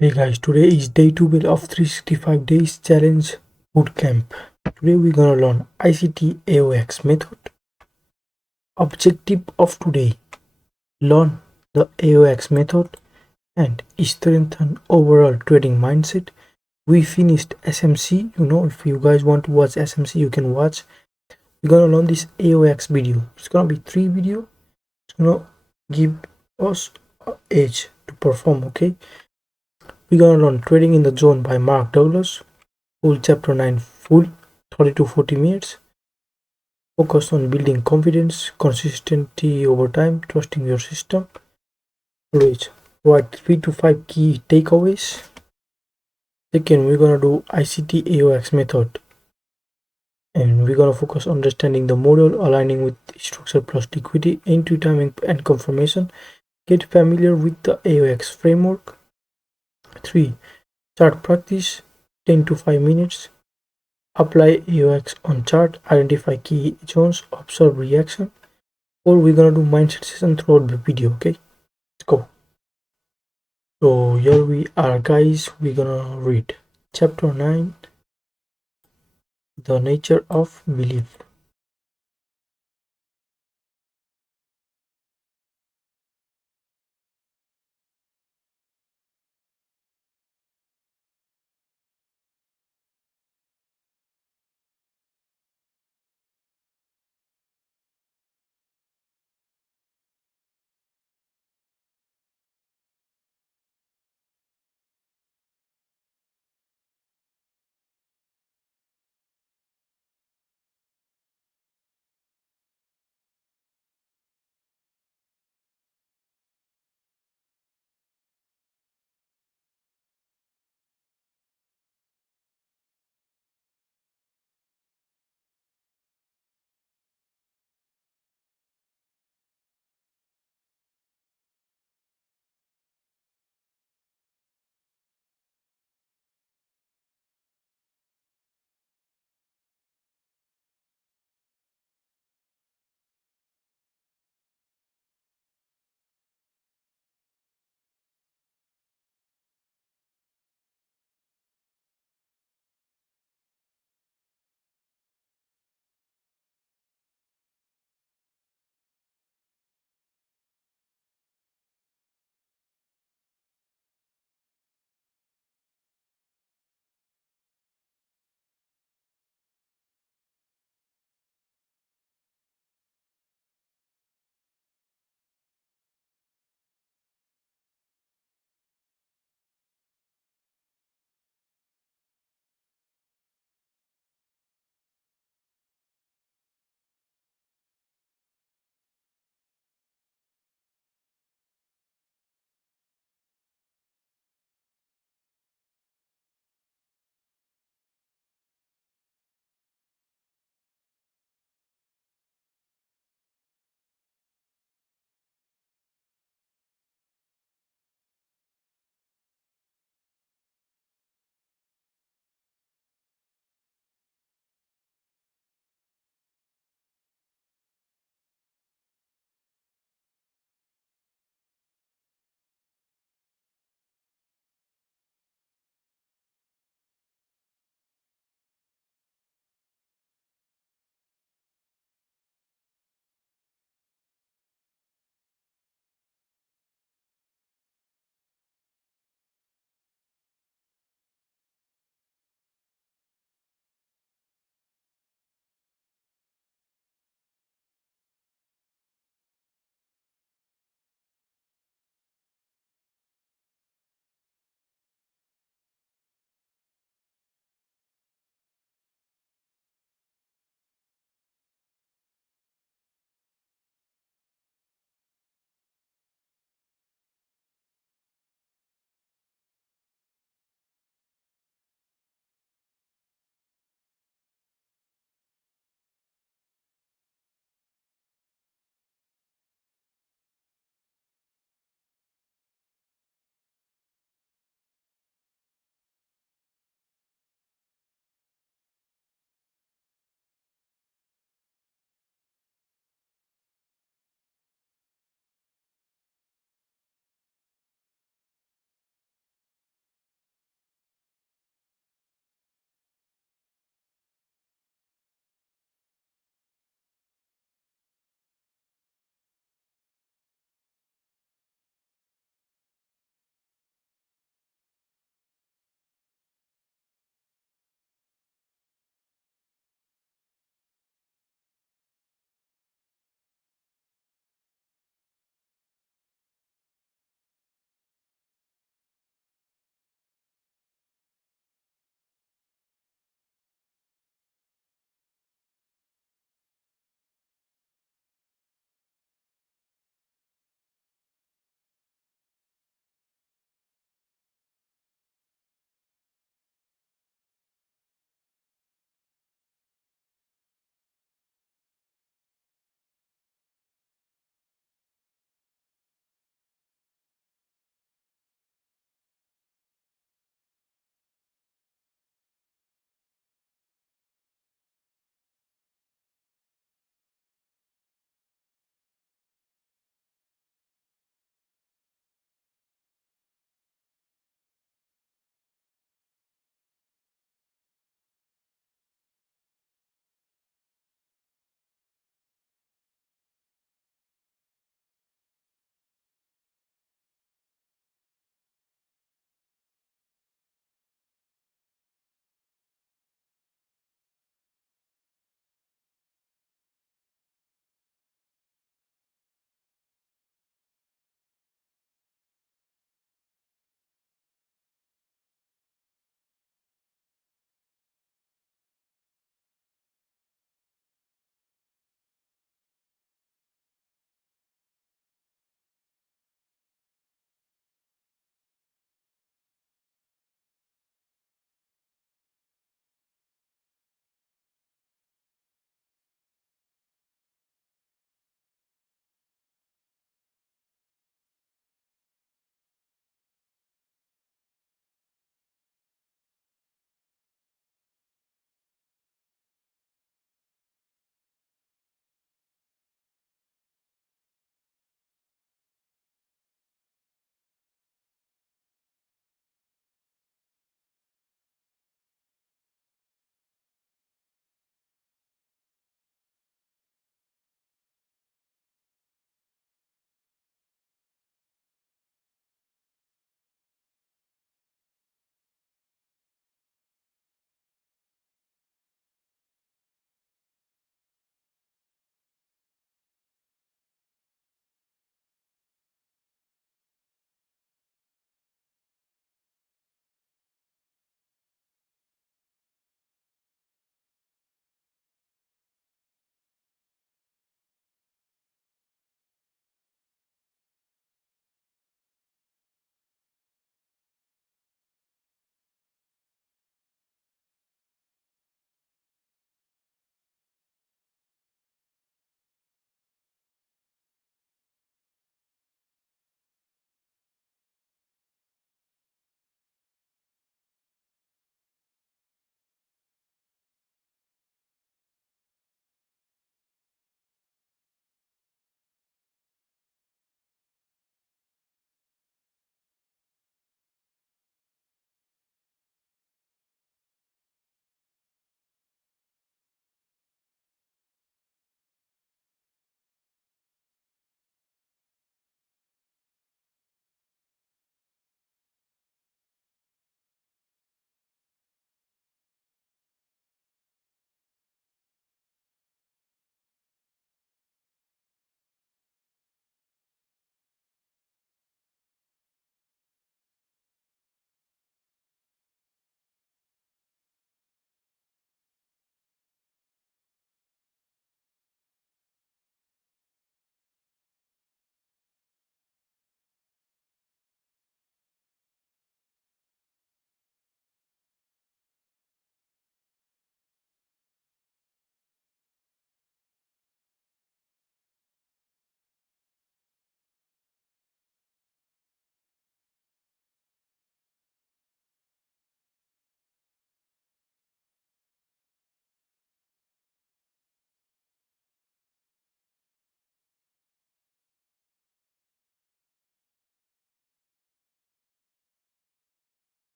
Hey guys, today is day 12 of 365 days challenge bootcamp. Today we're gonna learn ICT AOX method. Objective of today: learn the AOX method and strengthen overall trading mindset. We finished SMC. If you guys want to watch SMC, you can watch. We're gonna learn this AOX video. It's gonna be 3 video. It's gonna give us an edge to perform. Okay, we're gonna learn trading in the zone by Mark Douglas. Full chapter 9, full 30 to 40 minutes. Focus on building confidence, consistency over time, trusting your system. Always write 3 to 5 key takeaways. Second, we're gonna do ICT AOX method, and we're gonna focus on understanding the model, aligning with structure plus liquidity, entry timing and confirmation. Get familiar with the AOX framework. 3. Chart practice 10 to 5 minutes. Apply AOX on chart, identify key zones, observe reaction. Or we're gonna do mindset session throughout the video. Okay, let's go. So here we are guys, we're gonna read chapter 9, the nature of belief.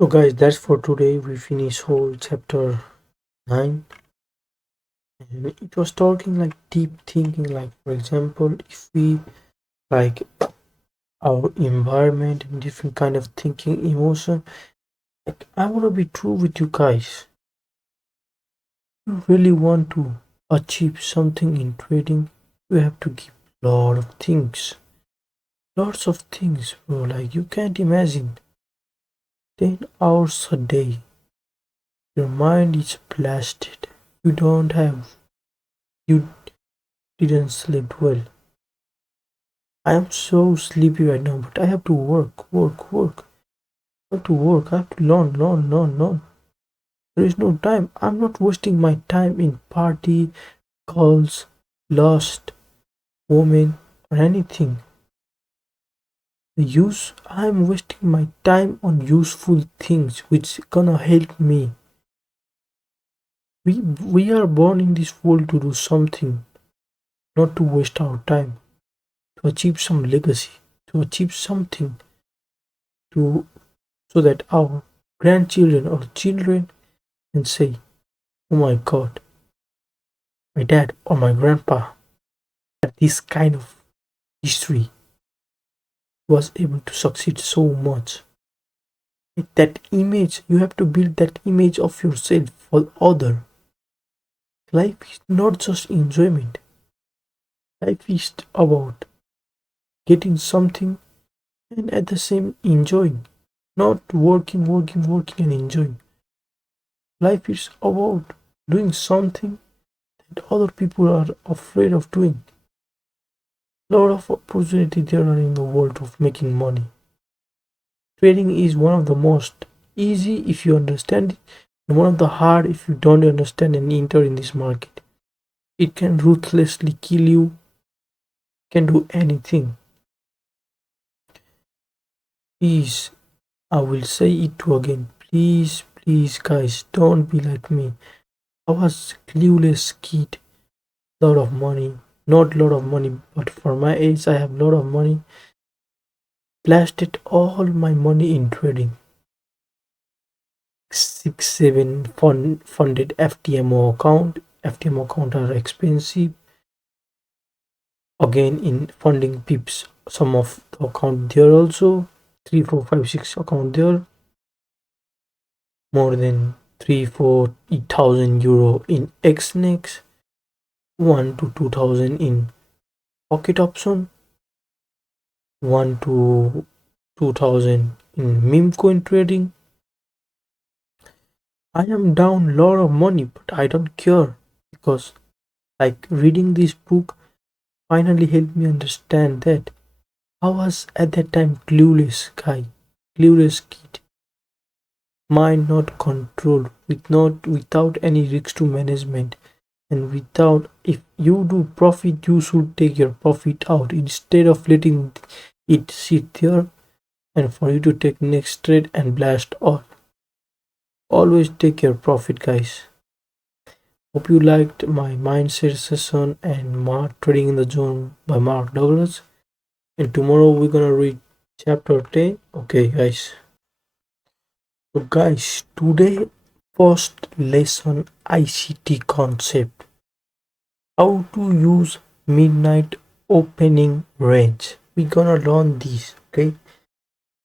So guys, that's for today. We finish whole chapter 9, and it was talking like deep thinking, like for example, if we like our environment and different kind of thinking, emotion. Like I want to be true with you guys. You really want to achieve something in trading, you have to give lot of things, lots of things, bro. Like you can't imagine 10 hours a day. Your mind is blasted. You don't have, you didn't sleep well. I am so sleepy right now, but I have to work. I have to work. I have to learn. There is no time. I'm not wasting my time in party, calls, lost women, or anything. I'm wasting my time on useful things which gonna help me. We are born in this world to do something, not to waste our time, to achieve some legacy, to achieve something, to so that our grandchildren or children can say, "Oh my God, my dad or my grandpa had this kind of history, was able to succeed so much." That image, you have to build that image of yourself for other. Life is not just enjoyment. Life is about getting something and at the same enjoying, not working and enjoying. Life is about doing something that other people are afraid of doing. A lot of opportunity there are in the world of making money. Trading is one of the most easy if you understand it, and one of the hard if you don't understand and enter in this market. It can ruthlessly kill you, can do anything. Please, I will say it to again. Please, guys, don't be like me. I was clueless kid. Lot of money, not lot of money, but for my age, I have lot of money. Blasted all my money in trading. 6, 7 funded FTMO account. FTMO account are expensive. Again, in funding pips, some of the account there also. 3, 4, 5, 6 account there. More than 3, 4 thousand euro in XNEX, 1 to 2,000 in pocket option, 1 to 2,000 in meme coin trading. I am down lot of money, but I don't care because like reading this book finally helped me understand that I was at that time clueless guy, clueless kid, mind not controlled, without any risk to management. And without, if you do profit, you should take your profit out instead of letting it sit there and for you to take next trade and blast all. Always take your profit, guys. Hope you liked my mindset session and Mark Trading in the Zone by Mark Douglas. And tomorrow we're gonna read chapter 10. Okay, guys. So guys, today first lesson, ICT concept. How to use midnight opening range. We're gonna learn this, okay?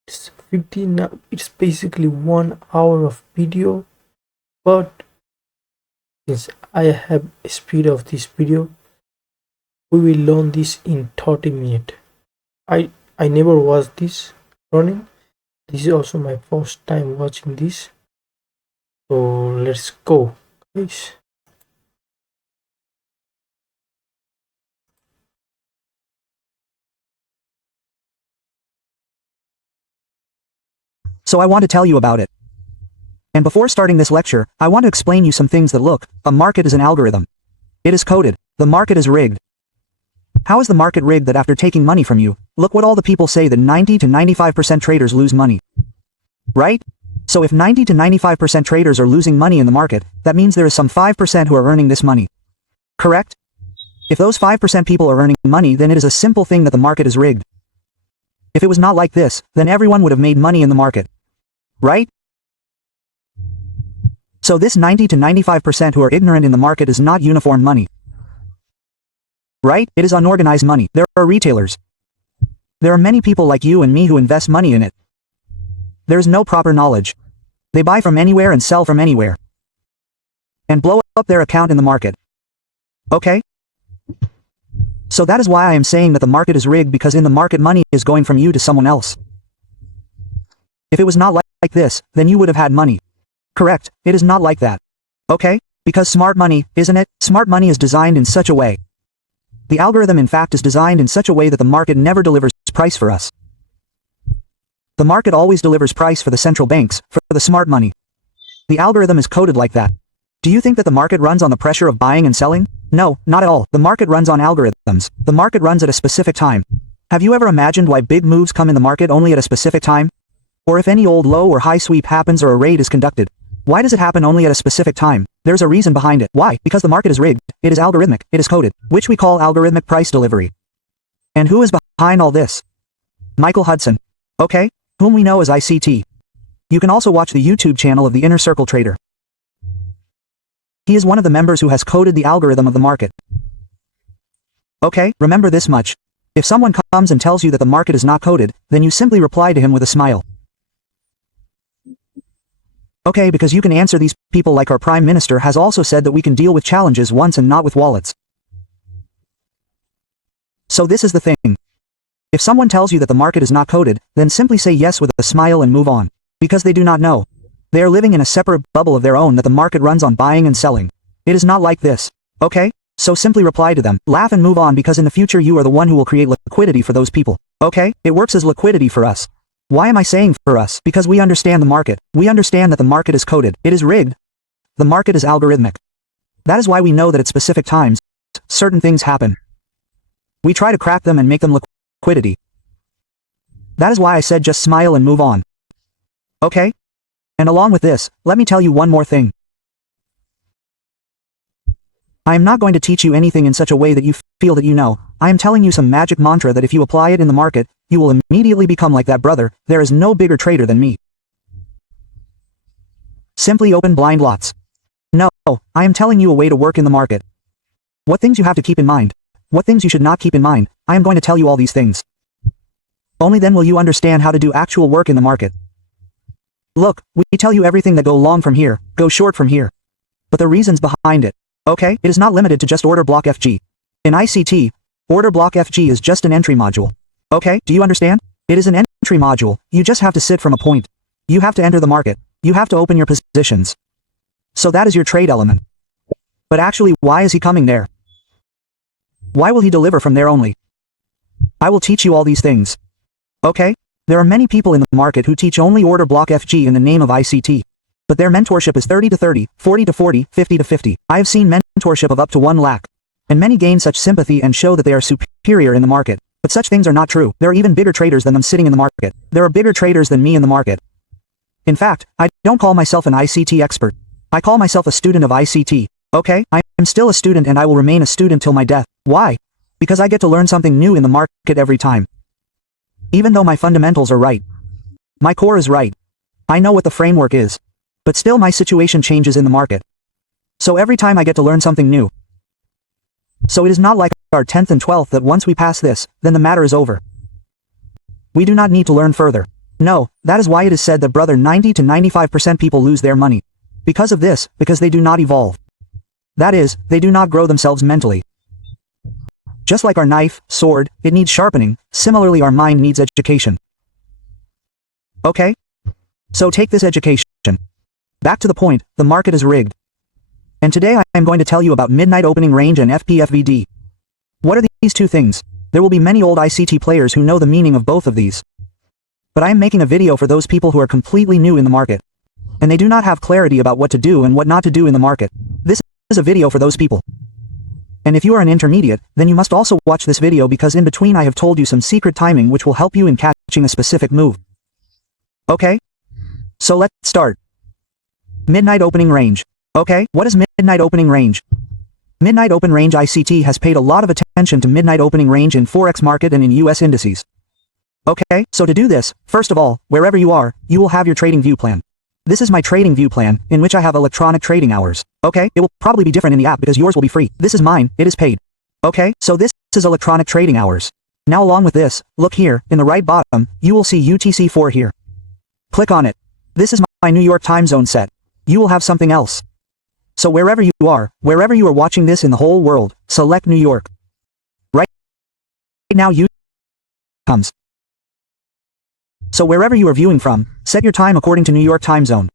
It's 15, it's basically 1 hour of video, but since I have a speed of this video, we will learn this in 30 minutes. I never watched this running. This is also my first time watching this. So let's go, guys. So I want to tell you about it. And before starting this lecture, I want to explain you some things that look, a market is an algorithm. It is coded. The market is rigged. How is the market rigged that after taking money from you, look what all the people say that 90 to 95% traders lose money. Right? So if 90 to 95% traders are losing money in the market, that means there is some 5% who are earning this money. Correct? If those 5% people are earning money, then it is a simple thing that the market is rigged. If it was not like this, then everyone would have made money in the market. Right? So this 90 to 95% who are ignorant in the market is not uniform money. Right? It is unorganized money. There are retailers. There are many people like you and me who invest money in it. There is no proper knowledge. They buy from anywhere and sell from anywhere. And blow up their account in the market. Okay? So that is why I am saying that the market is rigged, because in the market money is going from you to someone else. If it was not like this, then you would have had money. Correct, it is not like that. Okay? Because smart money, isn't it? Smart money is designed in such a way. The algorithm in fact is designed in such a way that the market never delivers price for us. The market always delivers price for the central banks, for the smart money. The algorithm is coded like that. Do you think that the market runs on the pressure of buying and selling? No, not at all. The market runs on algorithms. The market runs at a specific time. Have you ever imagined why big moves come in the market only at a specific time? Or if any old low or high sweep happens or a raid is conducted, why does it happen only at a specific time? There's a reason behind it. Why? Because the market is rigged. It is algorithmic. It is coded, which we call algorithmic price delivery. And who is behind all this? Michael Hudson. Okay? Whom we know as ICT. You can also watch the YouTube channel of the Inner Circle Trader. He is one of the members who has coded the algorithm of the market. Okay, remember this much. If someone comes and tells you that the market is not coded, then you simply reply to him with a smile. Okay, because you can answer these people like our Prime Minister has also said that we can deal with challenges once and not with wallets. So this is the thing. If someone tells you that the market is not coded, then simply say yes with a smile and move on. Because they do not know. They are living in a separate bubble of their own that the market runs on buying and selling. It is not like this. Okay? So simply reply to them, laugh and move on, because in the future you are the one who will create liquidity for those people. Okay? It works as liquidity for us. Why am I saying for us? Because we understand the market. We understand that the market is coded. It is rigged. The market is algorithmic. That is why we know that at specific times, certain things happen. We try to crack them and make them liquidity. That is why I said just smile and move on. Okay? And along with this, let me tell you one more thing. I am not going to teach you anything in such a way that you feel that you know. I am telling you some magic mantra that if you apply it in the market, you will immediately become like that brother. There is no bigger trader than me. Simply open blind lots. No, I am telling you a way to work in the market. What things you have to keep in mind. What things you should not keep in mind. I am going to tell you all these things. Only then will you understand how to do actual work in the market. Look, we tell you everything that go long from here, go short from here. But the reasons behind it. Okay, it is not limited to just order block FG. In ICT, order block FG is just an entry module. Okay, do you understand? It is an entry module. You just have to sit from a point. You have to enter the market. You have to open your positions. So that is your trade element. But actually, why is he coming there? Why will he deliver from there only? I will teach you all these things. Okay? There are many people in the market who teach only order block FG in the name of ICT. But their mentorship is 30 to 30, 40 to 40, 50 to 50. I have seen mentorship of up to 1 lakh. And many gain such sympathy and show that they are superior in the market. But such things are not true. There are even bigger traders than them sitting in the market. There are bigger traders than me in the market. In fact, I don't call myself an ICT expert. I call myself a student of ICT. Okay? I am still a student and I will remain a student till my death. Why? Because I get to learn something new in the market every time. Even though my fundamentals are right. My core is right. I know what the framework is. But still my situation changes in the market. So every time I get to learn something new. So it is not like our 10th and 12th that once we pass this, then the matter is over. We do not need to learn further. No, that is why it is said that brother 90 to 95% people lose their money. Because of this, because they do not evolve. That is, they do not grow themselves mentally. Just like our knife, sword, it needs sharpening, similarly our mind needs education. Okay? So take this education. Back to the point, the market is rigged. And today I am going to tell you about midnight opening range and FPFVD. What are these two things? There will be many old ICT players who know the meaning of both of these. But I am making a video for those people who are completely new in the market. And they do not have clarity about what to do and what not to do in the market. This is a video for those people. And if you are an intermediate, then you must also watch this video because in between I have told you some secret timing which will help you in catching a specific move. Okay? So let's start. Midnight opening range. Okay, what is midnight opening range? Midnight open range ICT has paid a lot of attention to midnight opening range in Forex market and in US indices. Okay, so to do this, first of all, wherever you are, you will have your trading view plan. This is my trading view plan, in which I have electronic trading hours. Okay, it will probably be different in the app because yours will be free. This is mine, it is paid. Okay, so this is electronic trading hours. Now along with this, look here, in the right bottom, you will see UTC4 here. Click on it. This is my New York time zone set. You will have something else. So wherever you are watching this in the whole world, select New York. Right now you comes. So wherever you are viewing from, set your time according to New York time zone.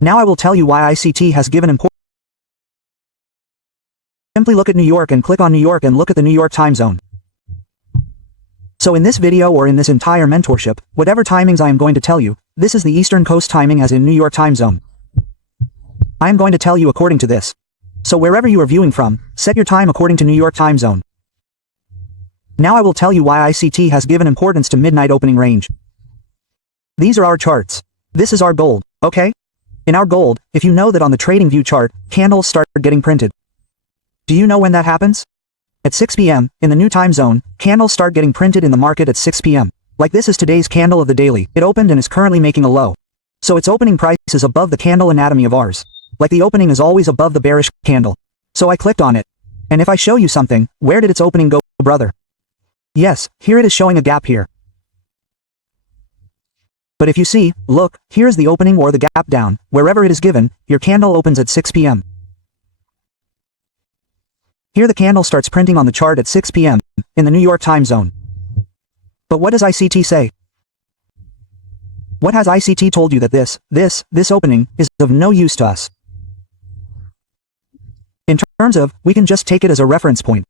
Now I will tell you why ICT has given importance. Simply look at New York and click on New York and look at the New York time zone. So in this video or in this entire mentorship, whatever timings I am going to tell you, this is the Eastern Coast timing as in New York time zone. I am going to tell you according to this. So wherever you are viewing from, set your time according to New York time zone. Now I will tell you why ICT has given importance to midnight opening range. These are our charts. This is our gold, okay? In our gold, if you know that on the trading view chart, candles start getting printed. Do you know when that happens? At 6 p.m., in the new time zone, candles start getting printed in the market at 6 p.m. Like this is today's candle of the daily. It opened and is currently making a low. So its opening price is above the candle anatomy of ours. Like the opening is always above the bearish candle. So I clicked on it. And if I show you something, where did its opening go, brother? Yes, here it is showing a gap here. But if you see, look, here is the opening or the gap down, wherever it is given, your candle opens at 6 p.m. Here the candle starts printing on the chart at 6 p.m. in the New York time zone. But what does ICT say? What has ICT told you that this opening is of no use to us? In terms of, we can just take it as a reference point.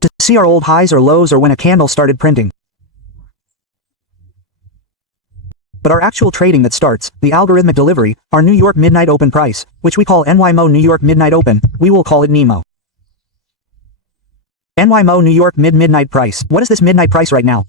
To see our old highs or lows or when a candle started printing. But our actual trading that starts, the algorithmic delivery, our New York midnight open price, which we call NYMO New York midnight open, we will call it NYMO. NYMO New York midnight price. What is this midnight price right now?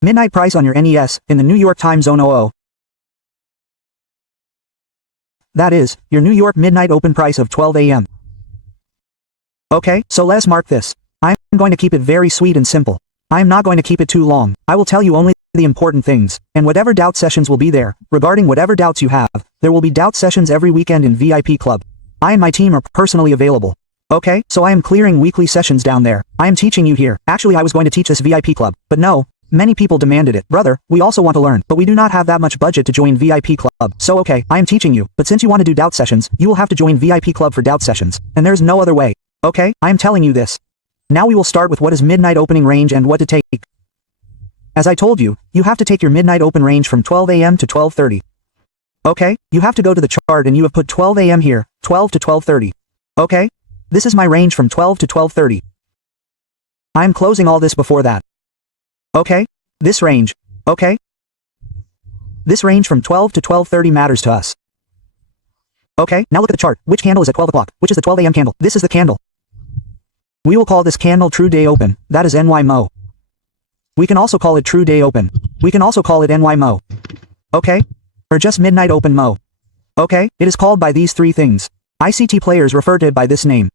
Midnight price on your NES, in the New York time zone 00. That is, your New York midnight open price of 12 a.m. Okay, so let's mark this. I'm going to keep it very sweet and simple. I am not going to keep it too long. I will tell you only the important things, and whatever doubt sessions will be there, regarding whatever doubts you have, there will be doubt sessions every weekend in VIP Club. I and my team are personally available. Okay, so I am clearing weekly sessions down there. I am teaching you here. Actually I was going to teach this VIP Club, but no. Many people demanded it. Brother, we also want to learn, but we do not have that much budget to join VIP Club. So okay, I am teaching you, but since you want to do doubt sessions, you will have to join VIP Club for doubt sessions, and there's no other way. Okay, I am telling you this. Now we will start with what is midnight opening range and what to take. As I told you, you have to take your midnight open range from 12 a.m. to 12:30. Okay, you have to go to the chart and you have put 12 a.m. here, 12 to 12:30. Okay? This is my range from 12 to 12:30. I am closing all this before that. Okay? This range. Okay? This range from 12 to 12:30 matters to us. Okay, now look at the chart. Which candle is at 12 o'clock? Which is the 12 a.m. candle? This is the candle. We will call this candle True Day Open. That is NYMO. We can also call it True Day Open. We can also call it NYMO. Okay? Or just Midnight Open Mo. Okay? It is called by these three things. ICT players refer to it by this name.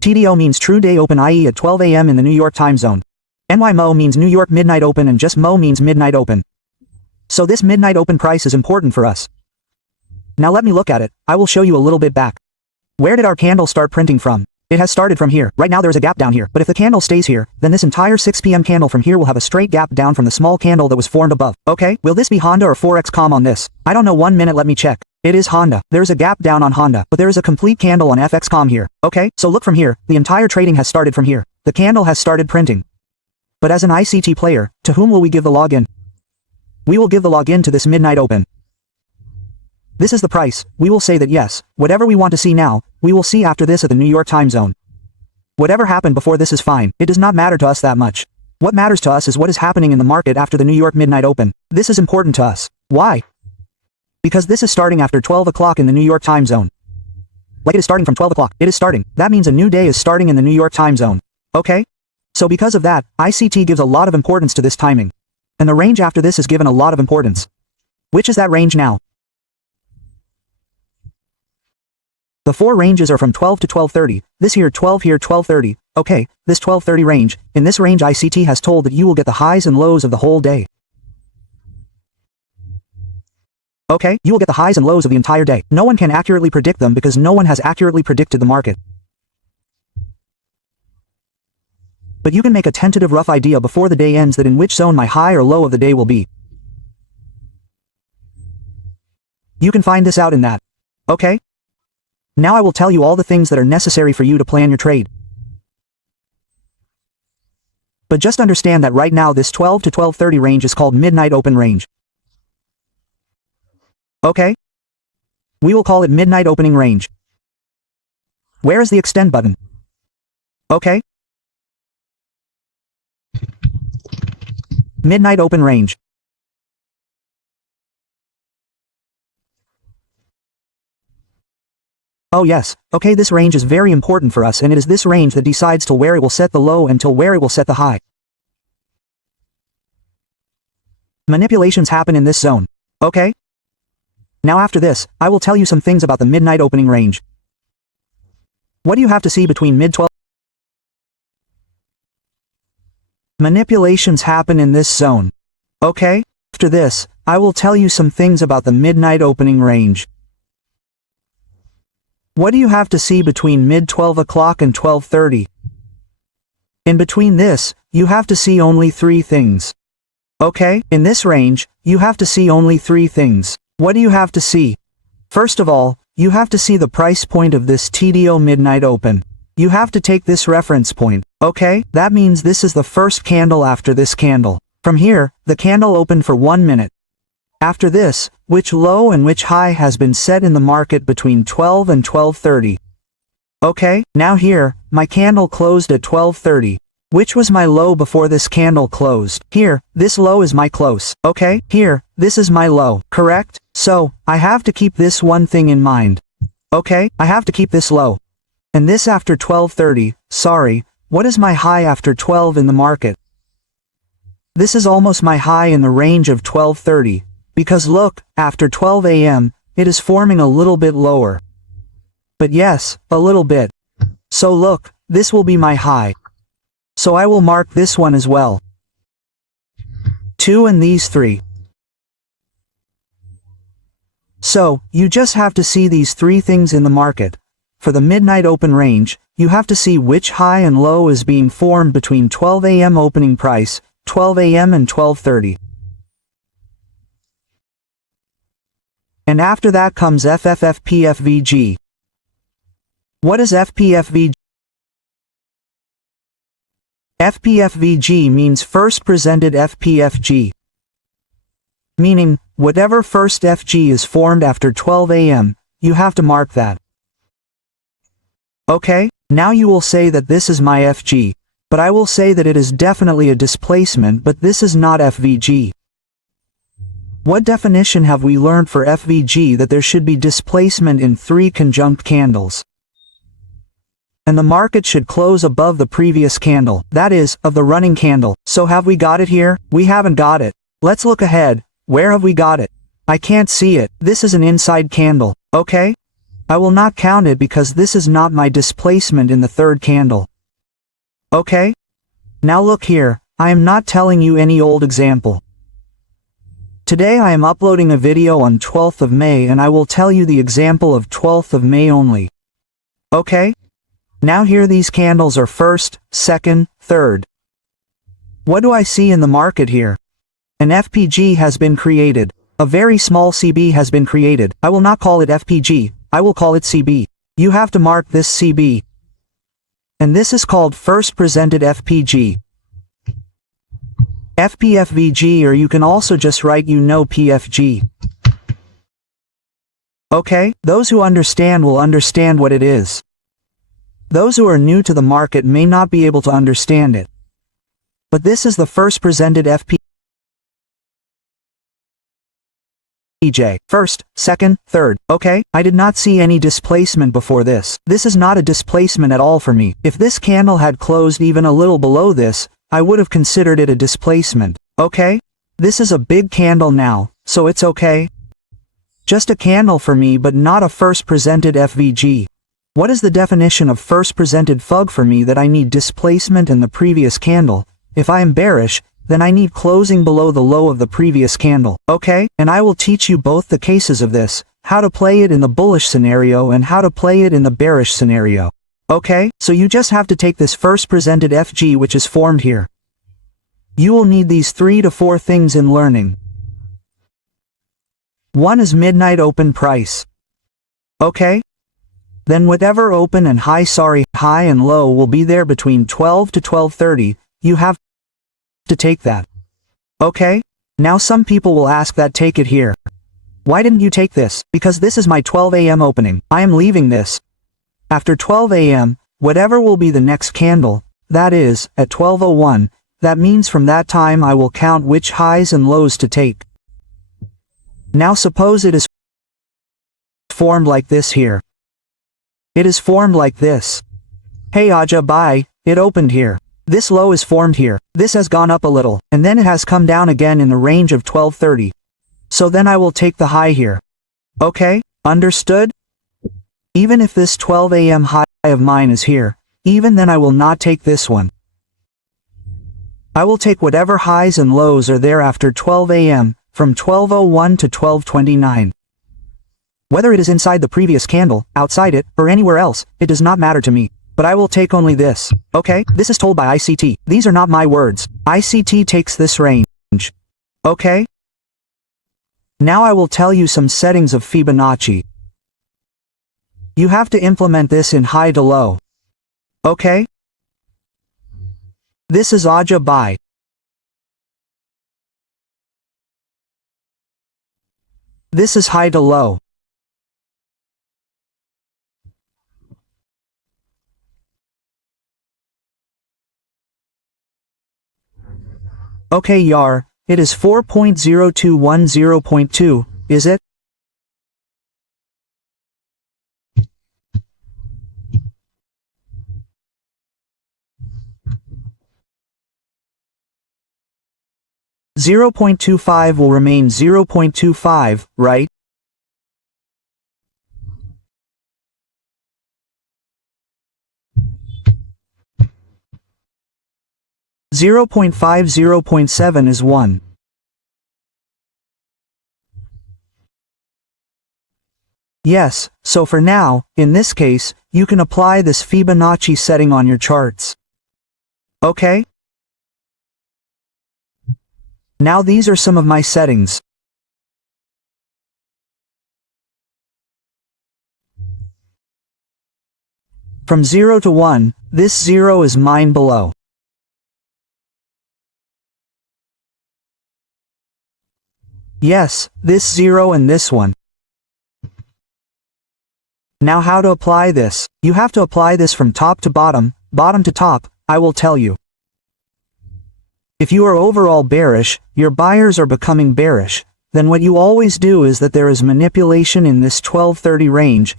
TDO means True Day Open, i.e. at 12 a.m. in the New York time zone. NYMO means New York Midnight Open, and just Mo means Midnight Open. So this Midnight Open price is important for us. Now let me look at it. I will show you a little bit back. Where did our candle start printing from? It has started from here. Right now there is a gap down here, but if the candle stays here, then this entire 6 p.m. candle from here will have a straight gap down from the small candle that was formed above. Okay, will this be Honda or Forex.com on this? I don't know, 1 minute, let me check. It is Honda. There is a gap down on Honda, but there is a complete candle on FX.com here. Okay, so look from here, the entire trading has started from here. The candle has started printing. But as an ICT player, to whom will we give the login? We will give the login to this Midnight Open. This is the price. We will say that yes, whatever we want to see now, we will see after this at the New York time zone. Whatever happened before this is fine. It does not matter to us that much. What matters to us is what is happening in the market after the New York Midnight Open. This is important to us. Why? Because this is starting after 12 o'clock in the New York time zone. Like it is starting from 12 o'clock. It is starting. That means a new day is starting in the New York time zone. Okay? So because of that, ICT gives a lot of importance to this timing. And the range after this is given a lot of importance. Which is that range now? The four ranges are from 12 to 12:30, this here 12 here 12:30, okay, this 12:30 range, in this range ICT has told that you will get the highs and lows of the whole day. Okay, you will get the highs and lows of the entire day. No one can accurately predict them because no one has accurately predicted the market. But you can make a tentative rough idea before the day ends that in which zone my high or low of the day will be. You can find this out in that. Okay? Now I will tell you all the things that are necessary for you to plan your trade. But just understand that right now this 12 to 12:30 range is called midnight open range. Okay? We will call it midnight opening range. Where is the extend button? Okay? Midnight open range. Oh yes, okay, this range is very important for us and it is this range that decides till where it will set the low and till where it will set the high. Manipulations happen in this zone. Okay? Now after this, I will tell you some things about the midnight opening range. What do you have to see between mid-12? Manipulations happen in this zone. Okay? After this, I will tell you some things about the midnight opening range. What do you have to see between mid-12 o'clock and 12:30? In between this, you have to see only three things. Okay? In this range, you have to see only three things. What do you have to see? First of all, you have to see the price point of this TDO midnight open. You have to take this reference point. Okay? That means this is the first candle after this candle. From here, the candle opened for 1 minute. After this, which low and which high has been set in the market between 12 and 12:30. Okay, now here, my candle closed at 12:30. Which was my low before this candle closed? Here, this low is my close. Okay, here, this is my low, correct? So, I have to keep this one thing in mind. Okay, I have to keep this low. And this after 12:30, sorry, what is my high after 12 in the market? This is almost my high in the range of 12:30. Because look, after 12 a.m., it is forming a little bit lower. But yes, a little bit. So look, this will be my high. So I will mark this one as well. 2 and these 3. So, you just have to see these three things in the market. For the midnight open range, you have to see which high and low is being formed between 12 a.m. opening price, 12 a.m. and 12:30. And after that comes FFFPFVG. What is FPFVG? FPFVG means first presented FPFG. Meaning, whatever first FG is formed after 12 a.m., you have to mark that. Okay, now you will say that this is my FG, but I will say that it is definitely a displacement, but this is not FVG. What definition have we learned for FVG that there should be displacement in 3 conjunct candles? And the market should close above the previous candle, that is, of the running candle. So have we got it here? We haven't got it. Let's look ahead. Where have we got it? I can't see it. This is an inside candle, okay? I will not count it because this is not my displacement in the 3rd candle. Okay? Now look here, I am not telling you any old example. Today I am uploading a video on 12th of May and I will tell you the example of 12th of May only. Okay? Now here these candles are 1st, 2nd, 3rd. What do I see in the market here? An FPG has been created. A very small CB has been created. I will not call it FPG, I will call it CB. You have to mark this CB. And this is called first presented FPG. FPFVG, or you can also just write PFG. Okay, those who understand will understand what it is. Those who are new to the market may not be able to understand it. But this is the first presented FP. EJ. First, second, third. Okay, I did not see any displacement before this. This is not a displacement at all for me. If this candle had closed even a little below this, I would have considered it a displacement. Okay? This is a big candle now, so it's okay. Just a candle for me, but not a first presented FVG. What is the definition of first presented FUG for me that I need displacement in the previous candle? If I am bearish, then I need closing below the low of the previous candle. Okay? And I will teach you both the cases of this, how to play it in the bullish scenario and how to play it in the bearish scenario. Okay? So you just have to take this first presented FG which is formed here. You will need these 3 to 4 things in learning. One is midnight open price. Okay? Then whatever open and high and low will be there between 12 to 12:30, you have to take that. Okay? Now some people will ask that take it here. Why didn't you take this? Because this is my 12 a.m. opening. I am leaving this. After 12 a.m., whatever will be the next candle, that is, at 12:01, that means from that time I will count which highs and lows to take. Now suppose it is formed like this here. It is formed like this. Hey Aja, bye, it opened here. This low is formed here. This has gone up a little, and then it has come down again in the range of 12:30. So then I will take the high here. Okay? Understood? Even if this 12 a.m. high of mine is here, even then I will not take this one. I will take whatever highs and lows are there after 12 a.m., from 12:01 to 12:29. Whether it is inside the previous candle, outside it, or anywhere else, it does not matter to me. But I will take only this. Okay? This is told by ICT. These are not my words. ICT takes this range. Okay? Now I will tell you some settings of Fibonacci. You have to implement this in high to low. Okay? This is Aja Bai. This is high to low. Okay Yar, it is 4.0210.2, is it? .25 will remain 0.25, right? .5 0.7 is 1. Yes, so for now, in this case, you can apply this Fibonacci setting on your charts. Okay? Now these are some of my settings. From 0 to 1, this 0 is mine below. Yes, this 0 and this one. Now how to apply this? You have to apply this from top to bottom to top, I will tell you. If you are overall bearish, your buyers are becoming bearish, then what you always do is that there is manipulation in this 1230 range.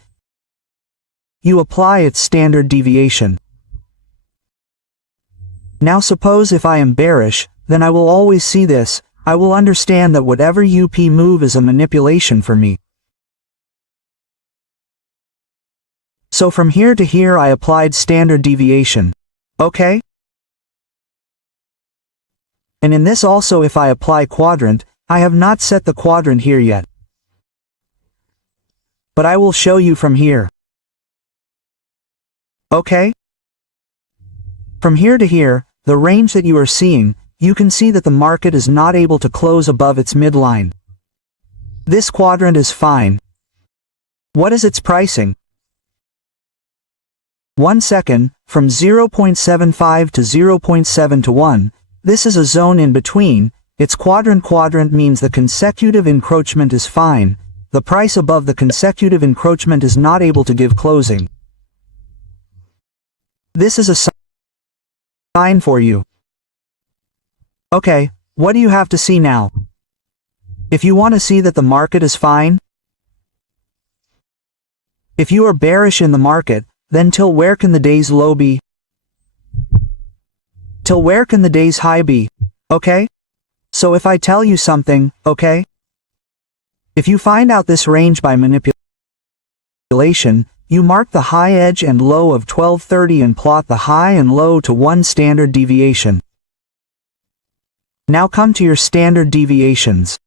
You apply its standard deviation. Now suppose if I am bearish, then I will always see this, I will understand that whatever UP move is a manipulation for me. So from here to here I applied standard deviation. Okay? And in this also if I apply quadrant, I have not set the quadrant here yet. But I will show you from here. Okay? From here to here, the range that you are seeing, you can see that the market is not able to close above its midline. This quadrant is fine. What is its pricing? 1 second, from 0.75 to 0.7 to 1, this is a zone in between, its quadrant means the consecutive encroachment is fine, the price above the consecutive encroachment is not able to give closing. This is a sign for you. Okay, what do you have to see now? If you want to see that the market is fine, if you are bearish in the market, then till where can the day's low be? Till where can the day's high be? Okay? So if I tell you something, okay? If you find out this range by manipulation, you mark the high edge and low of 1230 and plot the high and low to one standard deviation. Now come to your standard deviations.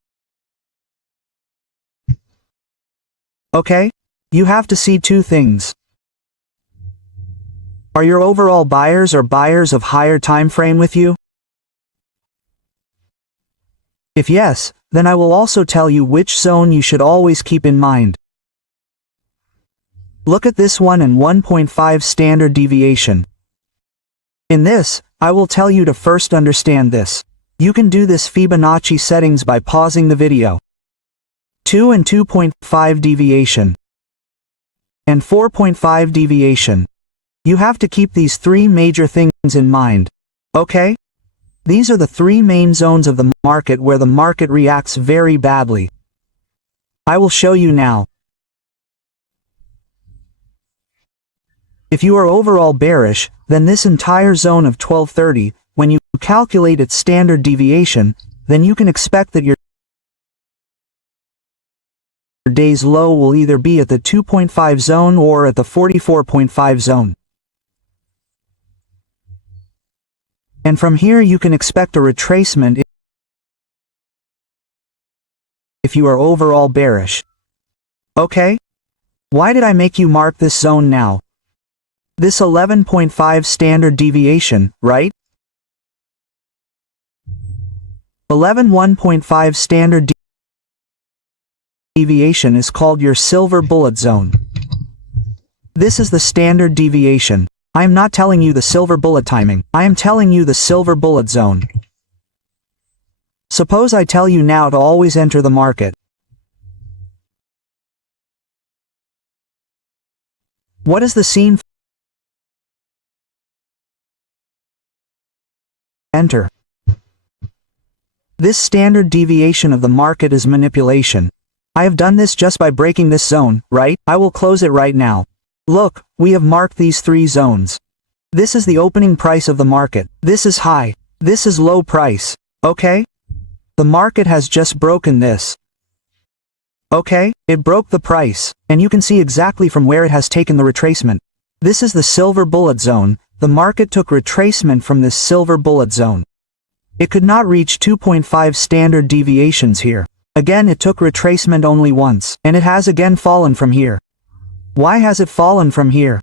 Okay? You have to see two things. Are your overall buyers or buyers of higher time frame with you? If yes, then I will also tell you which zone you should always keep in mind. Look at this 1 and 1.5 standard deviation. In this, I will tell you to first understand this. You can do this Fibonacci settings by pausing the video. 2 and 2.5 deviation. And 4.5 deviation. You have to keep these three major things in mind. Okay? These are the three main zones of the market where the market reacts very badly. I will show you now. If you are overall bearish, then this entire zone of 1230, when you calculate its standard deviation, then you can expect that your day's low will either be at the 2.5 zone or at the 44.5 zone. And from here you can expect a retracement if you are overall bearish. Okay? Why did I make you mark this zone now? This 11.5 standard deviation, right? 1.5 standard deviation is called your silver bullet zone. This is the standard deviation. I am not telling you the silver bullet timing. I am telling you the silver bullet zone. Suppose I tell you now to always enter the market. What is the scene? Enter. This standard deviation of the market is manipulation. I have done this just by breaking this zone, right? I will close it right now. Look, we have marked these three zones. This is the opening price of the market. This is high. This is low price. Okay? The market has just broken this. Okay? It broke the price, and you can see exactly from where it has taken the retracement. This is the silver bullet zone. The market took retracement from this silver bullet zone. It could not reach 2.5 standard deviations here. Again, it took retracement only once, and it has again fallen from here. Why has it fallen from here?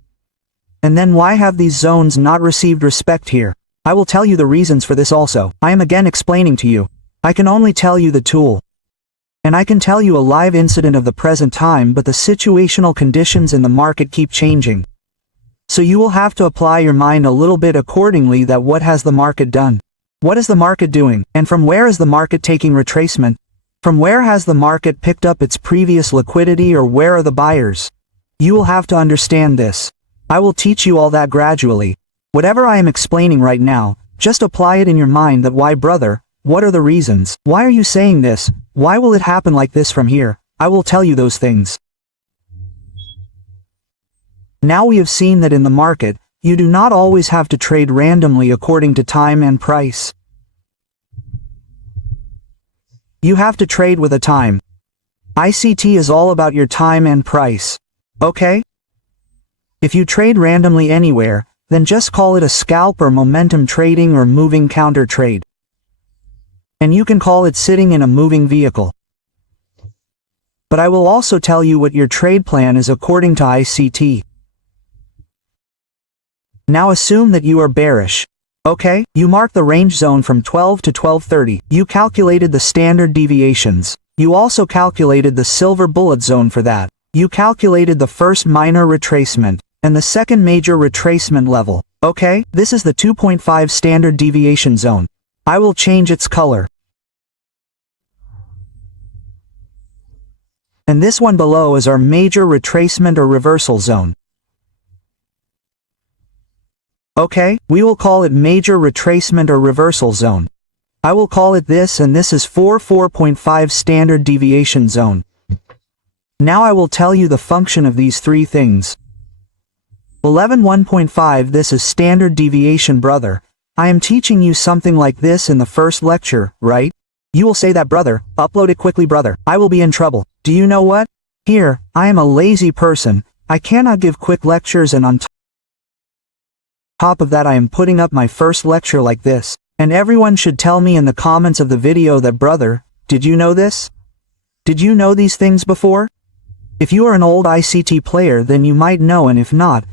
And then why have these zones not received respect here? I will tell you the reasons for this also. I am again explaining to you. I can only tell you the tool. And I can tell you a live incident of the present time, but the situational conditions in the market keep changing. So you will have to apply your mind a little bit accordingly that what has the market done? What is the market doing? And from where is the market taking retracement? From where has the market picked up its previous liquidity, or where are the buyers? You will have to understand this. I will teach you all that gradually. Whatever I am explaining right now, just apply it in your mind that why brother, what are the reasons? Why are you saying this? Why will it happen like this from here? I will tell you those things. Now we have seen that in the market, you do not always have to trade randomly according to time and price. You have to trade with a time. ICT is all about your time and price. Okay? If you trade randomly anywhere, then just call it a scalp or momentum trading or moving counter trade. And you can call it sitting in a moving vehicle. But I will also tell you what your trade plan is according to ICT. Now assume that you are bearish. Okay? You mark the range zone from 12 to 1230. You calculated the standard deviations. You also calculated the silver bullet zone for that. You calculated the first minor retracement, and the second major retracement level. Okay? This is the 2.5 standard deviation zone. I will change its color. And this one below is our major retracement or reversal zone. Okay, we will call it major retracement or reversal zone. I will call it this, and this is 4.5 standard deviation zone. Now I will tell you the function of these three things. 11.1.5 This is standard deviation, brother. I am teaching you something like this in the first lecture, right? You will say that, brother, upload it quickly, brother. I will be in trouble. Do you know what? Here, I am a lazy person. I cannot give quick lectures, and on top of that I am putting up my first lecture like this. And everyone should tell me in the comments of the video that, brother, did you know this? Did you know these things before? If you are an old ICT player, then you might know, and if not,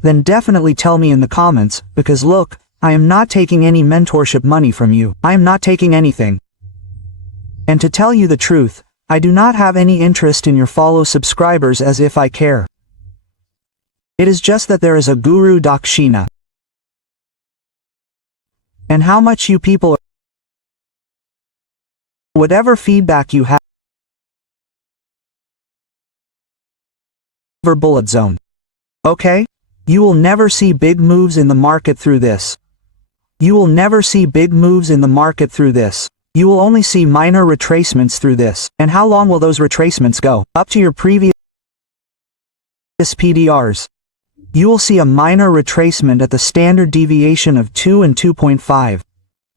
then definitely tell me in the comments, because look, I am not taking any mentorship money from you. I am not taking anything. And to tell you the truth, I do not have any interest in your follow subscribers, as if I care. It is just that there is a guru dakshina. And how much you people are, whatever feedback you have, bullet zone. Okay? You will never see big moves in the market through this. You will never see big moves in the market through this. You will only see minor retracements through this. And how long will those retracements go? Up to your previous PDRs. You will see a minor retracement at the standard deviation of 2 and 2.5.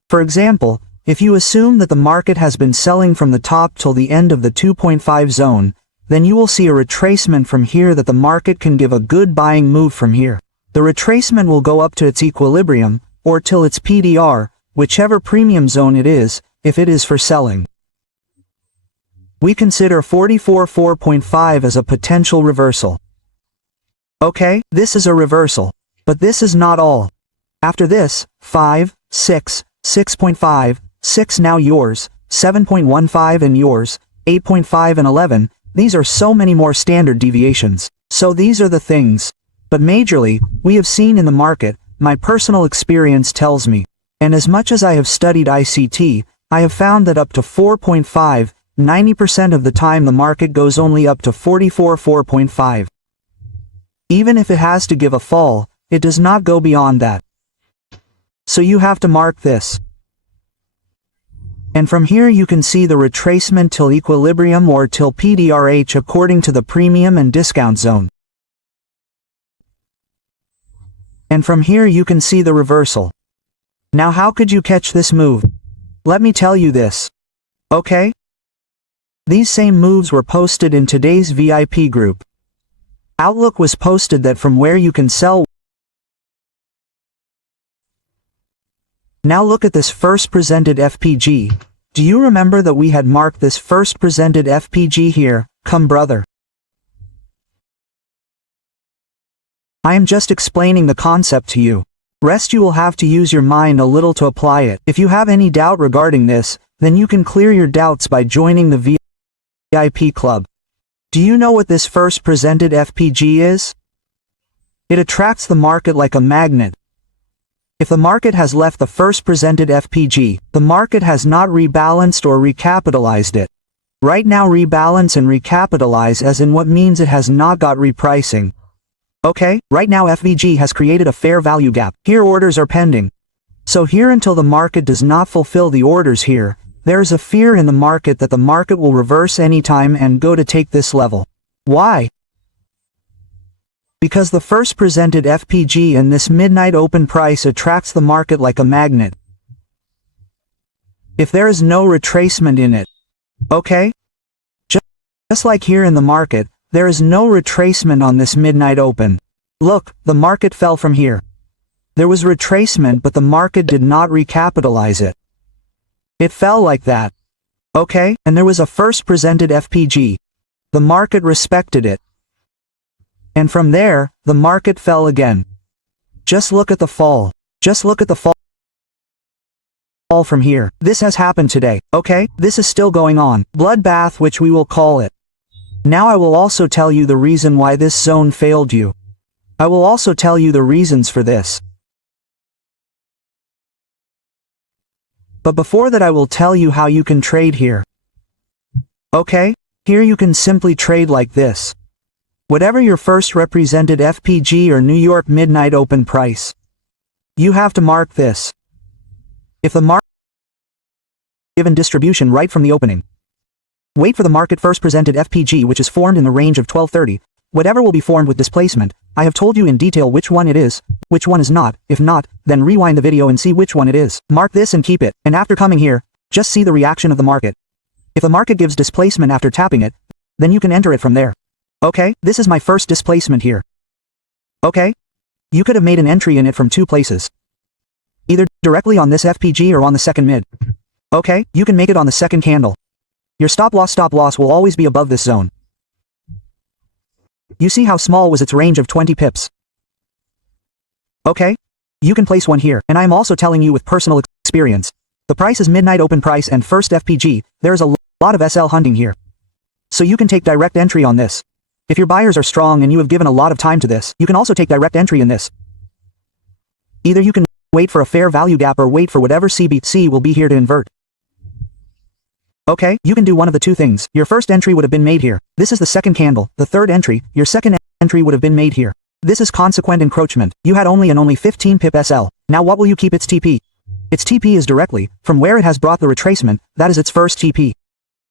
For example, if you assume that the market has been selling from the top till the end of the 2.5 zone, then you will see a retracement from here that the market can give a good buying move from here. The retracement will go up to its equilibrium, or till its PDR, whichever premium zone it is, if it is for selling. We consider 44.5 as a potential reversal. Okay, this is a reversal. But this is not all. After this, 5, 6, 6.5, 6 now yours, 7.15 and yours, 8.5 and 11, these are so many more standard deviations. So these are the things. But majorly, we have seen in the market, my personal experience tells me. And as much as I have studied ICT, I have found that up to 4.5, 90% of the time the market goes only up to 4.5. Even if it has to give a fall, it does not go beyond that. So you have to mark this. And from here you can see the retracement till equilibrium or till PDRH according to the premium and discount zone. And from here you can see the reversal. Now how could you catch this move? Let me tell you this. Okay? These same moves were posted in today's VIP group. Outlook was posted that from where you can sell. Now look at this first presented FPG. Do you remember that we had marked this first presented FPG here? Come brother. I am just explaining the concept to you. Rest you will have to use your mind a little to apply it. If you have any doubt regarding this, then you can clear your doubts by joining the VIP club. Do you know what this first presented FPG is? It attracts the market like a magnet. If the market has left the first presented FPG, the market has not rebalanced or recapitalized it. Right now rebalance and recapitalize as in what means it has not got repricing. Okay, right now FVG has created a fair value gap. Here orders are pending. So here until the market does not fulfill the orders here, there is a fear in the market that the market will reverse anytime and go to take this level. Why? Because the first presented FPG in this midnight open price attracts the market like a magnet. If there is no retracement in it, okay? Just like here in the market, there is no retracement on this midnight open. Look, the market fell from here. There was retracement but the market did not recapitalize it. It fell like that. Okay, and there was a first presented FPG. The market respected it. And from there, the market fell again. Just look at the fall. Just look at the fall from here. This has happened today, okay? This is still going on. Bloodbath, which we will call it. Now I will also tell you the reason why this zone failed you. I will also tell you the reasons for this. But before that I will tell you how you can trade here. Okay? Here you can simply trade like this. Whatever your first represented FPG or New York midnight open price. You have to mark this. If the market given distribution right from the opening. Wait for the market first presented FPG which is formed in the range of 1230. Whatever will be formed with displacement, I have told you in detail which one it is, which one is not. If not, then rewind the video and see which one it is. Mark this and keep it, and after coming here, just see the reaction of the market. If the market gives displacement after tapping it, then you can enter it from there. Okay, this is my first displacement here. Okay? You could have made an entry in it from two places. Either directly on this FPG or on the second mid. Okay, you can make it on the second candle. Your stop loss will always be above this zone. You see how small was its range of 20 pips. Okay? You can place one here, and I am also telling you with personal experience. The price is midnight open price and first FPG, there is a lot of SL hunting here. So you can take direct entry on this. If your buyers are strong and you have given a lot of time to this, you can also take direct entry in this. Either you can wait for a fair value gap or wait for whatever CBC will be here to invert. Okay, you can do one of the two things. Your first entry would have been made here. This is the second candle. The third entry, your second entry would have been made here. This is consequent encroachment. You had only 15 pip SL. Now what will you keep its TP? Its TP is directly, from where it has brought the retracement, that is its first TP.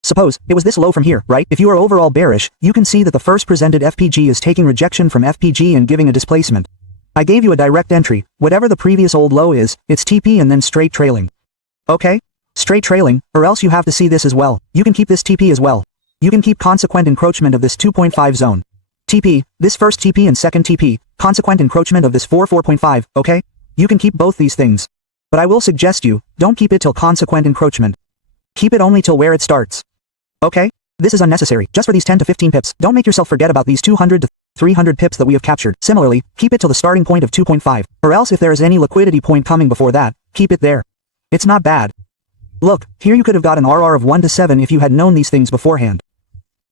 Suppose, it was this low from here, right? If you are overall bearish, you can see that the first presented FPG is taking rejection from FPG and giving a displacement. I gave you a direct entry. Whatever the previous old low is, it's TP and then straight trailing. Okay? Straight trailing, or else you have to see this as well. You can keep this TP as well. You can keep consequent encroachment of this 2.5 zone. TP, this first TP and second TP, consequent encroachment of this 4.5, okay? You can keep both these things. But I will suggest you, don't keep it till consequent encroachment. Keep it only till where it starts. Okay? This is unnecessary, just for these 10 to 15 pips. Don't make yourself forget about these 200 to 300 pips that we have captured. Similarly, keep it till the starting point of 2.5. Or else if there is any liquidity point coming before that, keep it there. It's not bad. Look, here you could have got an RR of 1 to 7 if you had known these things beforehand.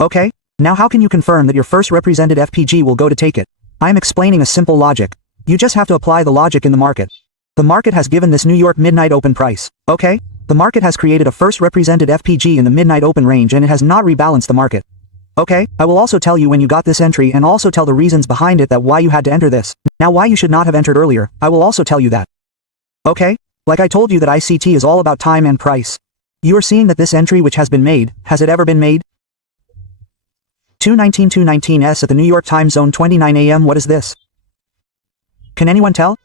Okay? Now how can you confirm that your first represented FPG will go to take it? I am explaining a simple logic. You just have to apply the logic in the market. The market has given this New York midnight open price. Okay? The market has created a first represented FPG in the midnight open range and it has not rebalanced the market. Okay? I will also tell you when you got this entry and also tell the reasons behind it that why you had to enter this. Now why you should not have entered earlier, I will also tell you that. Okay? Like I told you that ICT is all about time and price. You are seeing that this entry which has been made, has it ever been made? 219-219s at the New York time zone 29 AM. What is this? Can anyone tell?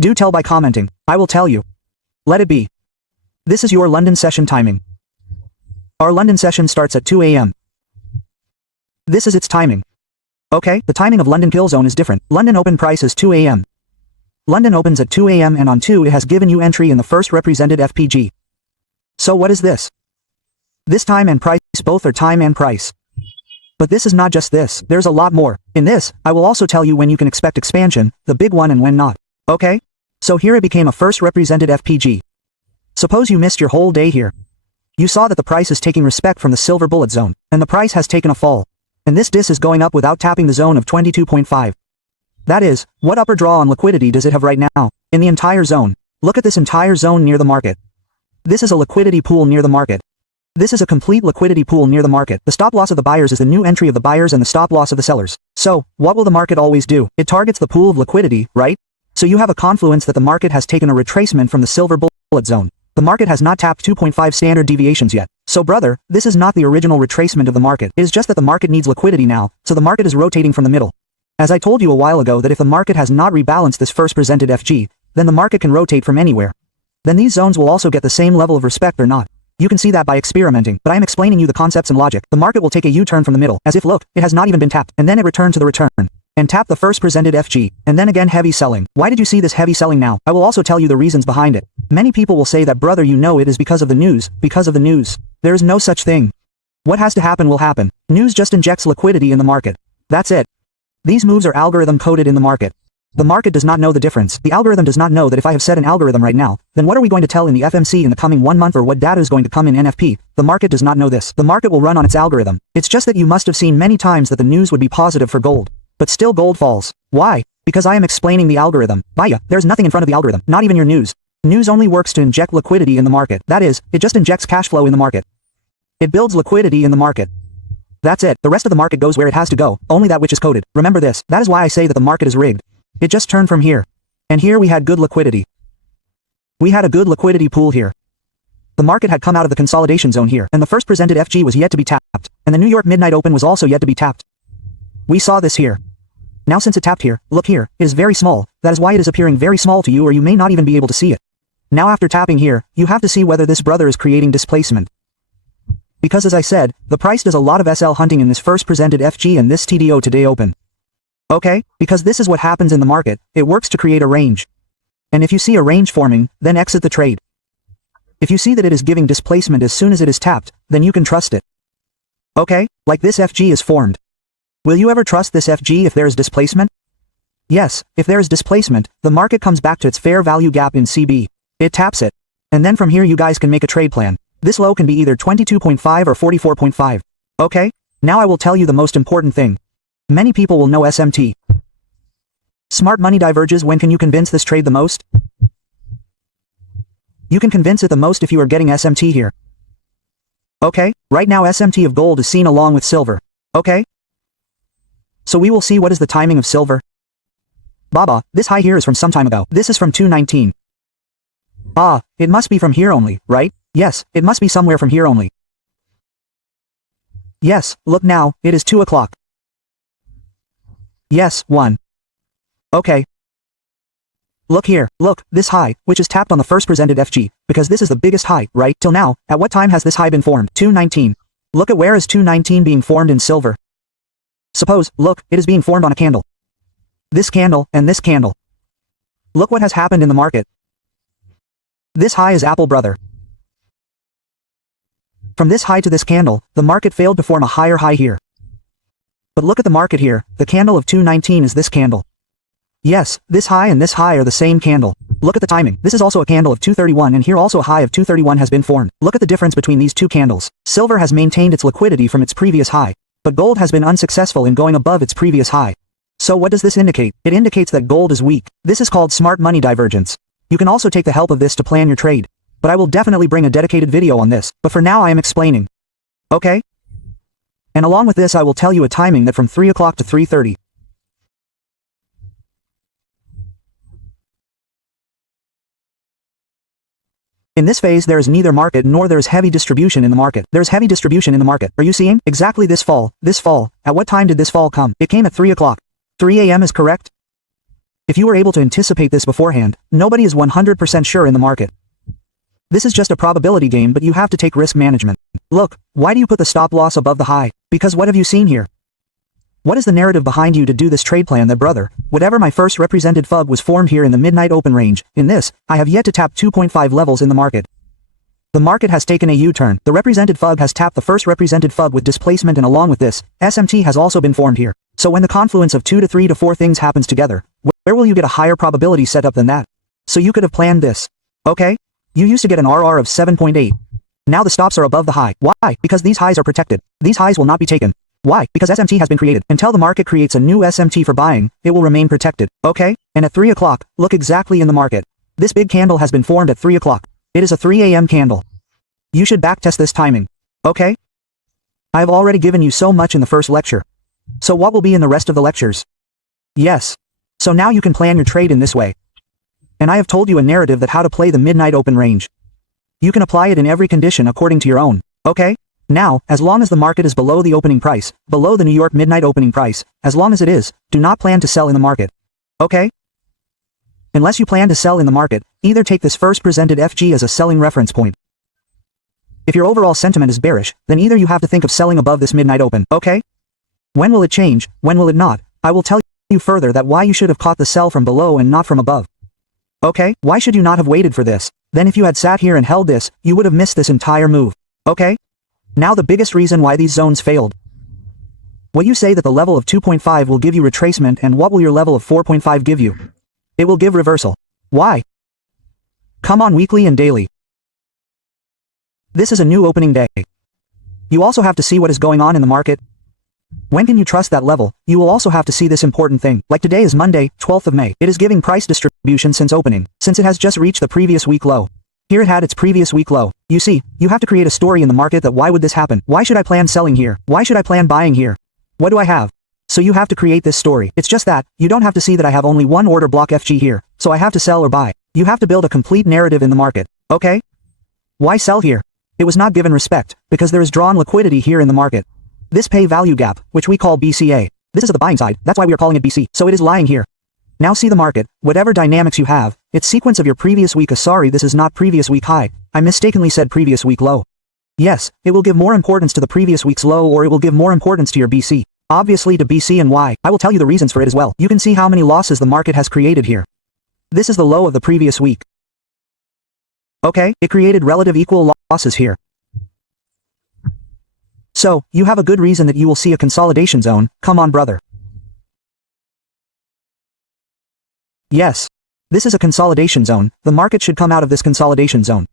Do tell by commenting. I will tell you. Let it be. This is your London session timing. Our London session starts at 2 AM. This is its timing. Okay, the timing of London kill zone is different. London open price is 2 AM. London opens at 2 AM and on 2 it has given you entry in the first represented FPG. So what is this? This time and price, both are time and price. But this is not just this, there's a lot more. In this, I will also tell you when you can expect expansion, the big one and when not. Okay? So here it became a first represented FPG. Suppose you missed your whole day here. You saw that the price is taking respect from the silver bullet zone, and the price has taken a fall. And this dis is going up without tapping the zone of 22.5. That is, what upper draw on liquidity does it have right now? In the entire zone. Look at this entire zone near the market. This is a liquidity pool near the market. This is a complete liquidity pool near the market. The stop loss of the buyers is the new entry of the buyers and the stop loss of the sellers. So, what will the market always do? It targets the pool of liquidity, right? So you have a confluence that the market has taken a retracement from the silver bullet zone. The market has not tapped 2.5 standard deviations yet. So brother, this is not the original retracement of the market. It is just that the market needs liquidity now, so the market is rotating from the middle. As I told you a while ago that if the market has not rebalanced this first presented FG, then the market can rotate from anywhere. Then these zones will also get the same level of respect or not. You can see that by experimenting, but I am explaining you the concepts and logic. The market will take a U-turn from the middle, as if look, it has not even been tapped, and then it returned to the return. And tap the first presented FG, and then again heavy selling. Why did you see this heavy selling now? I will also tell you the reasons behind it. Many people will say that brother you know it is because of the news, because of the news. There is no such thing. What has to happen will happen. News just injects liquidity in the market. That's it. These moves are algorithm coded in the market. The market does not know the difference. The algorithm does not know that if I have set an algorithm right now, then what are we going to tell in the FMC in the coming 1 month or what data is going to come in NFP? The market does not know this. The market will run on its algorithm. It's just that you must have seen many times that the news would be positive for gold. But still gold falls. Why? Because I am explaining the algorithm. Vaya, there's nothing in front of the algorithm, not even your news. News only works to inject liquidity in the market. That is, it just injects cash flow in the market. It builds liquidity in the market. That's it. The rest of the market goes where it has to go, only that which is coded. Remember this. That is why I say that the market is rigged. It just turned from here. And here we had good liquidity. We had a good liquidity pool here. The market had come out of the consolidation zone here, and the first presented FG was yet to be tapped, and the New York Midnight Open was also yet to be tapped. We saw this here. Now since it tapped here, look here, it is very small, that is why it is appearing very small to you, or you may not even be able to see it. Now after tapping here, you have to see whether this brother is creating displacement. Because as I said, the price does a lot of SL hunting in this first presented FG and this TDO today open. Okay, because this is what happens in the market, it works to create a range. And if you see a range forming, then exit the trade. If you see that it is giving displacement as soon as it is tapped, then you can trust it. Okay, like this FG is formed. Will you ever trust this FG if there is displacement? Yes, if there is displacement, the market comes back to its fair value gap in CB. It taps it. And then from here you guys can make a trade plan. This low can be either 22.5 or 44.5. Okay, now I will tell you the most important thing. Many people will know SMT. Smart money diverges. When can you convince this trade the most? You can convince it the most if you are getting SMT here. Okay, right now SMT of gold is seen along with silver. Okay? So we will see what is the timing of silver. Baba, this high here is from some time ago. This is from 219. Ah, it must be from here only, right? Yes, it must be somewhere from here only. Yes, look now, it is 2 o'clock. Yes, 1. Okay. Look here, look, this high, which is tapped on the first presented FG, because this is the biggest high, right? Till now, at what time has this high been formed? 219. Look at where is 219 being formed in silver. Suppose, look, it is being formed on a candle. This candle, and this candle. Look what has happened in the market. This high is Apple brother. From this high to this candle, the market failed to form a higher high here. But look at the market here, the candle of 219 is this candle. Yes, this high and this high are the same candle. Look at the timing. This is also a candle of 231 and here also a high of 231 has been formed. Look at the difference between these two candles. Silver has maintained its liquidity from its previous high, but gold has been unsuccessful in going above its previous high. So what does this indicate? It indicates that gold is weak. This is called smart money divergence. You can also take the help of this to plan your trade. But I will definitely bring a dedicated video on this, but for now I am explaining. Okay? And along with this I will tell you a timing that from 3 o'clock to 3:30. In this phase there is neither market nor there is heavy distribution in the market. There is heavy distribution in the market. Are you seeing? Exactly this fall. At what time did this fall come? It came at 3 o'clock. 3 a.m. is correct? If you were able to anticipate this beforehand, nobody is 100% sure in the market. This is just a probability game, but you have to take risk management. Look, why do you put the stop loss above the high? Because what have you seen here? What is the narrative behind you to do this trade plan that brother, whatever my first represented FUG was formed here in the midnight open range, in this, I have yet to tap 2.5 levels in the market. The market has taken a U-turn. The represented FUG has tapped the first represented FUG with displacement and along with this, SMT has also been formed here. So when the confluence of 2 to 3 to 4 things happens together, where will you get a higher probability setup than that? So you could have planned this. Okay? You used to get an RR of 7.8. Now the stops are above the high. Why? Because these highs are protected. These highs will not be taken. Why? Because SMT has been created. Until the market creates a new SMT for buying, it will remain protected. Okay? And at 3 o'clock, look exactly in the market. This big candle has been formed at 3 o'clock. It is a 3 a.m. candle. You should backtest this timing. Okay? I have already given you so much in the first lecture. So what will be in the rest of the lectures? Yes. So now you can plan your trade in this way. And I have told you a narrative that how to play the midnight open range. You can apply it in every condition according to your own. Okay? Now, as long as the market is below the opening price, below the New York midnight opening price, as long as it is, do not plan to sell in the market. Okay? Unless you plan to sell in the market, either take this first presented FG as a selling reference point. If your overall sentiment is bearish, then either you have to think of selling above this midnight open. Okay? When will it change? When will it not? I will tell you further that why you should have caught the sell from below and not from above. Okay? Why should you not have waited for this? Then if you had sat here and held this, you would have missed this entire move. Okay? Now the biggest reason why these zones failed. What you say that the level of 2.5 will give you retracement and what will your level of 4.5 give you? It will give reversal. Why? Come on weekly and daily. This is a new opening day. You also have to see what is going on in the market. When can you trust that level? You will also have to see this important thing. Like today is Monday, 12th of May. It is giving price distribution since opening, since it has just reached the previous week low. Here it had its previous week low. You see, you have to create a story in the market that why would this happen? Why should I plan selling here? Why should I plan buying here? What do I have? So you have to create this story. It's just that, you don't have to see that I have only one order block FG here, so I have to sell or buy. You have to build a complete narrative in the market, okay? Why sell here? It was not given respect, because there is drawn liquidity here in the market. This pay value gap, which we call BCA. This is the buying side, that's why we are calling it BC, so it is lying here. Now see the market, whatever dynamics you have, its sequence of your previous week sorry this is not previous week high, I mistakenly said previous week low. Yes, it will give more importance to the previous week's low or it will give more importance to your BC. Obviously to BC and why, I will tell you the reasons for it as well. You can see how many losses the market has created here. This is the low of the previous week. Okay, it created relative equal losses here. So, you have a good reason that you will see a consolidation zone, come on brother. Yes. This is a consolidation zone, the market should come out of this consolidation zone.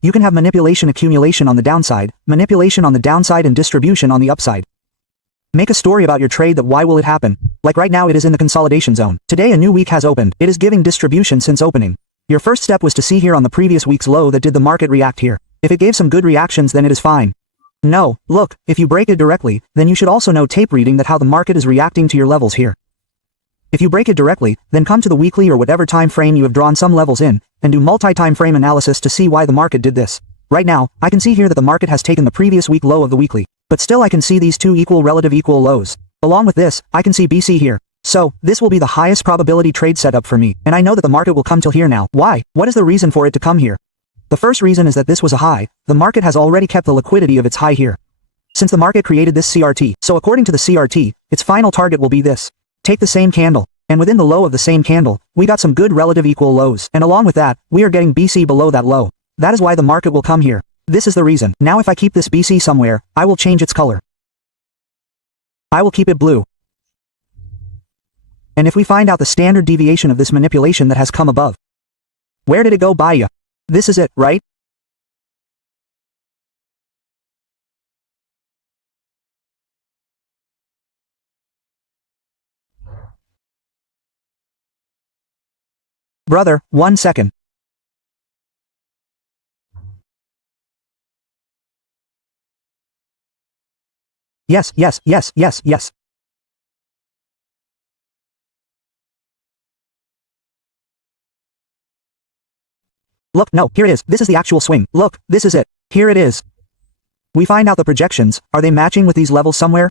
You can have manipulation accumulation on the downside, manipulation on the downside and distribution on the upside. Make a story about your trade that why will it happen, like right now it is in the consolidation zone. Today a new week has opened, it is giving distribution since opening. Your first step was to see here on the previous week's low that did the market react here. If it gave some good reactions then it is fine. No, look, if you break it directly, then you should also know tape reading that how the market is reacting to your levels here. If you break it directly, then come to the weekly or whatever time frame you have drawn some levels in, and do multi-time frame analysis to see why the market did this. Right now, I can see here that the market has taken the previous week low of the weekly, but still I can see these two relative equal lows. Along with this, I can see BC here. So, this will be the highest probability trade setup for me, and I know that the market will come till here now. Why? What is the reason for it to come here? The first reason is that this was a high, the market has already kept the liquidity of its high here. Since the market created this CRT, so according to the CRT, its final target will be this. Take the same candle, and within the low of the same candle, we got some good relative equal lows, and along with that, we are getting BC below that low. That is why the market will come here. This is the reason. Now if I keep this BC somewhere, I will change its color. I will keep it blue. And if we find out the standard deviation of this manipulation that has come above, where did it go by ya? This is it, right? Brother, 1 second. Yes, yes, yes, yes, yes. Look, no, here it is. This is the actual swing. Look, this is it. Here it is. We find out the projections. Are they matching with these levels somewhere?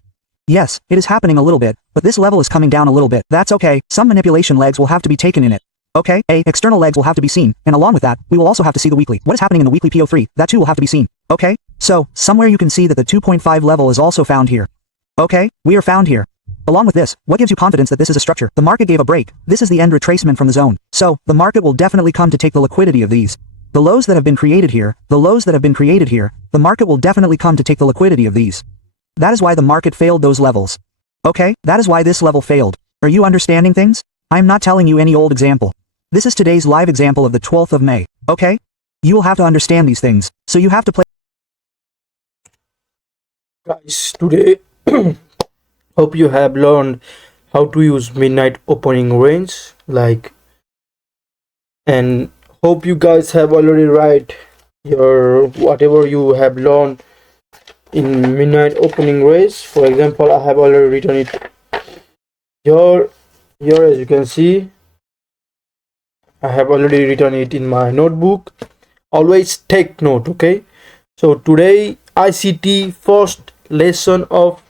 Yes, it is happening a little bit, but this level is coming down a little bit. That's okay. Some manipulation legs will have to be taken in it. Okay, external legs will have to be seen, and along with that, we will also have to see the weekly. What is happening in the weekly PO3? That too will have to be seen. Okay? So, somewhere you can see that the 2.5 level is also found here. Okay, we are found here. Along with this, what gives you confidence that this is a structure? The market gave a break. This is the end retracement from the zone. So, the market will definitely come to take the liquidity of these. The lows that have been created here, the lows that have been created here, the market will definitely come to take the liquidity of these. That is why the market failed those levels. Okay, that is why this level failed. Are you understanding things? I am not telling you any old example. This is today's live example of the 12th of May, okay? You will have to understand these things, so you have to play. Guys, today hope you have learned how to use midnight opening range, and hope you guys have already write your whatever you have learned in midnight opening range. For example, I have already written it here as you can see. I have already written it in my notebook. Always take note, okay? So today ICT first lesson of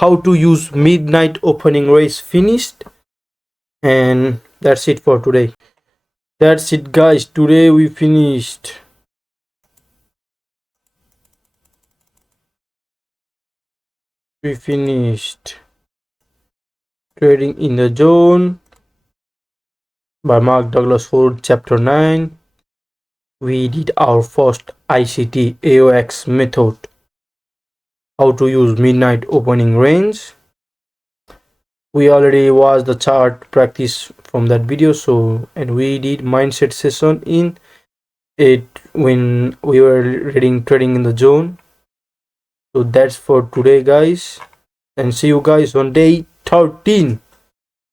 how to use midnight opening race finished, and that's it for today. That's it guys, today we finished. Trading in the Zone by Mark Douglas Ford, chapter 9. We did our first ICT AOX method, how to use midnight opening range. We already watched the chart practice from that video, so and we did mindset session in it when we were reading Trading in the Zone. So that's for today guys, and see you guys on day 13.